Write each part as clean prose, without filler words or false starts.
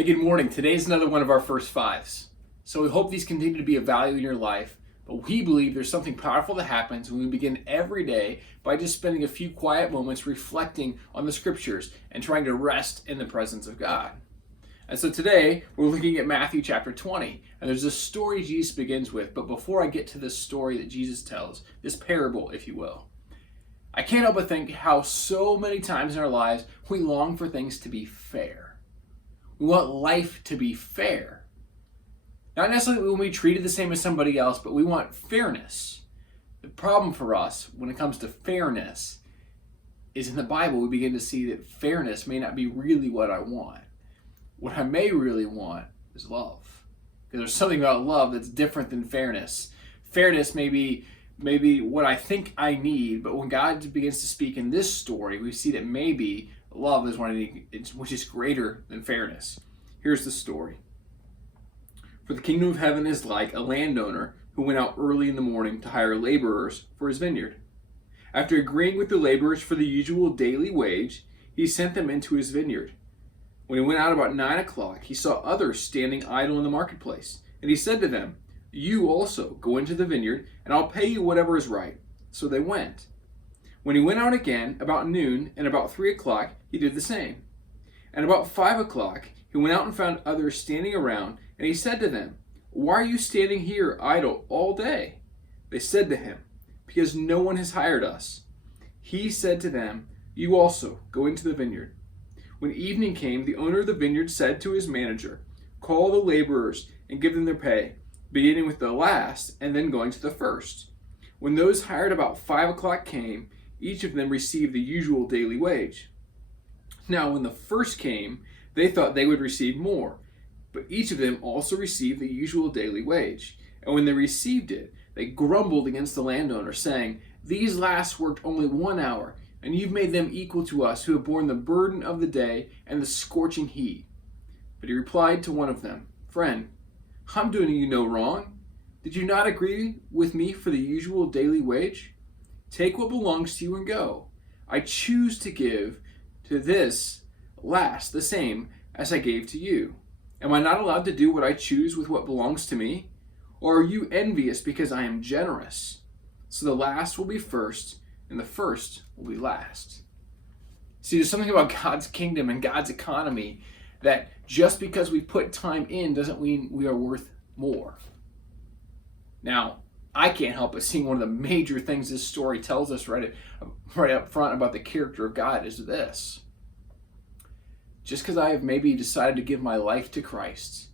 Hey, good morning. Today's another one of our first fives. So we hope these continue to be a value in your life, but we believe there's something powerful that happens when we begin every day by just spending a few quiet moments reflecting on the scriptures and trying to rest in the presence of God. And so today we're looking at Matthew chapter 20, and there's a story Jesus begins with, but before I get to this story that Jesus tells, this parable, if you will, I can't help but think how so many times in our lives we long for things to be fair. We want life to be fair. Not necessarily when we treated the same as somebody else, but we want fairness. The problem for us when it comes to fairness is in the Bible we begin to see that fairness may not be really what I want. What I may really want is love. Because there's something about love that's different than fairness. Fairness may be what I think I need, but when God begins to speak in this story, we see that maybe love is one I need, which is greater than fairness. Here's the story. For the kingdom of heaven is like a landowner who went out early in the morning to hire laborers for his vineyard. After agreeing with the laborers for the usual daily wage, he sent them into his vineyard. When he went out about 9 o'clock, he saw others standing idle in the marketplace, and he said to them, "You also go into the vineyard, and I'll pay you whatever is right." So they went. When he went out again, about noon, and about 3 o'clock, he did the same. And about 5 o'clock, he went out and found others standing around, and he said to them, "Why are you standing here idle all day?" They said to him, "Because no one has hired us." He said to them, "You also go into the vineyard." When evening came, the owner of the vineyard said to his manager, "Call the laborers and give them their pay, beginning with the last and then going to the first." When those hired about 5 o'clock came, each of them received the usual daily wage. Now, when the first came, they thought they would receive more, but each of them also received the usual daily wage. And when they received it, they grumbled against the landowner, saying, "These last worked only 1 hour, and you've made them equal to us who have borne the burden of the day and the scorching heat." But he replied to one of them, "Friend, I'm doing you no wrong. Did you not agree with me for the usual daily wage? Take what belongs to you and go. I choose to give to this last the same as I gave to you. Am I not allowed to do what I choose with what belongs to me? Or are you envious because I am generous? So the last will be first, and the first will be last." See, there's something about God's kingdom and God's economy that just because we put time in doesn't mean we are worth more. Now, I can't help but seeing one of the major things this story tells us right up front about the character of God is this. Just because I have maybe decided to give my life to Christ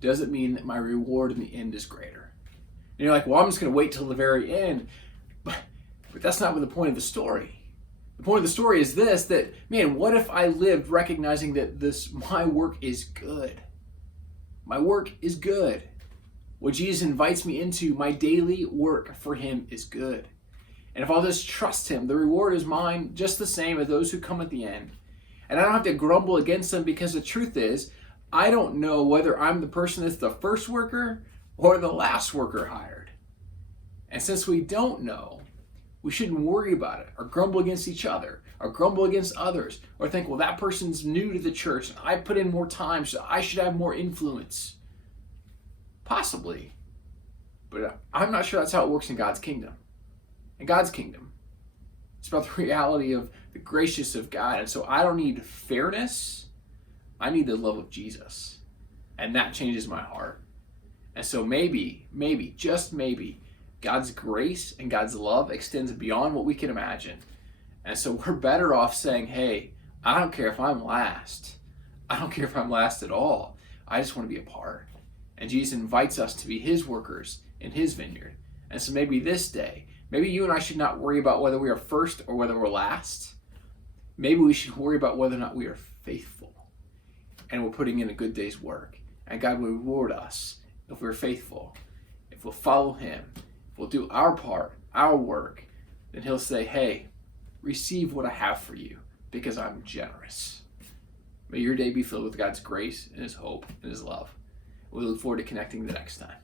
doesn't mean that my reward in the end is greater. And you're like, well, I'm just going to wait till the very end. But that's not the point of the story. The point of the story is this, that, man, what if I lived recognizing that my work is good? My work is good. What Jesus invites me into, my daily work for him, is good. And if I'll just trust him, the reward is mine just the same as those who come at the end. And I don't have to grumble against them, because the truth is, I don't know whether I'm the person that's the first worker or the last worker hired. And since we don't know, we shouldn't worry about it or grumble against each other or grumble against others or think, well, that person's new to the church and I put in more time, so I should have more influence. Possibly, but I'm not sure that's how it works in God's kingdom. In God's kingdom, it's about the reality of the graciousness of God. And so I don't need fairness. I need the love of Jesus. And that changes my heart. And so maybe, just maybe, God's grace and God's love extends beyond what we can imagine. And so we're better off saying, hey, I don't care if I'm last. I don't care if I'm last at all. I just want to be a part. And Jesus invites us to be his workers in his vineyard. And so maybe this day, maybe you and I should not worry about whether we are first or whether we're last. Maybe we should worry about whether or not we are faithful and we're putting in a good day's work. And God will reward us if we're faithful. If we'll follow him, if we'll do our part, our work, then he'll say, hey, receive what I have for you because I'm generous. May your day be filled with God's grace and his hope and his love. We look forward to connecting the next time.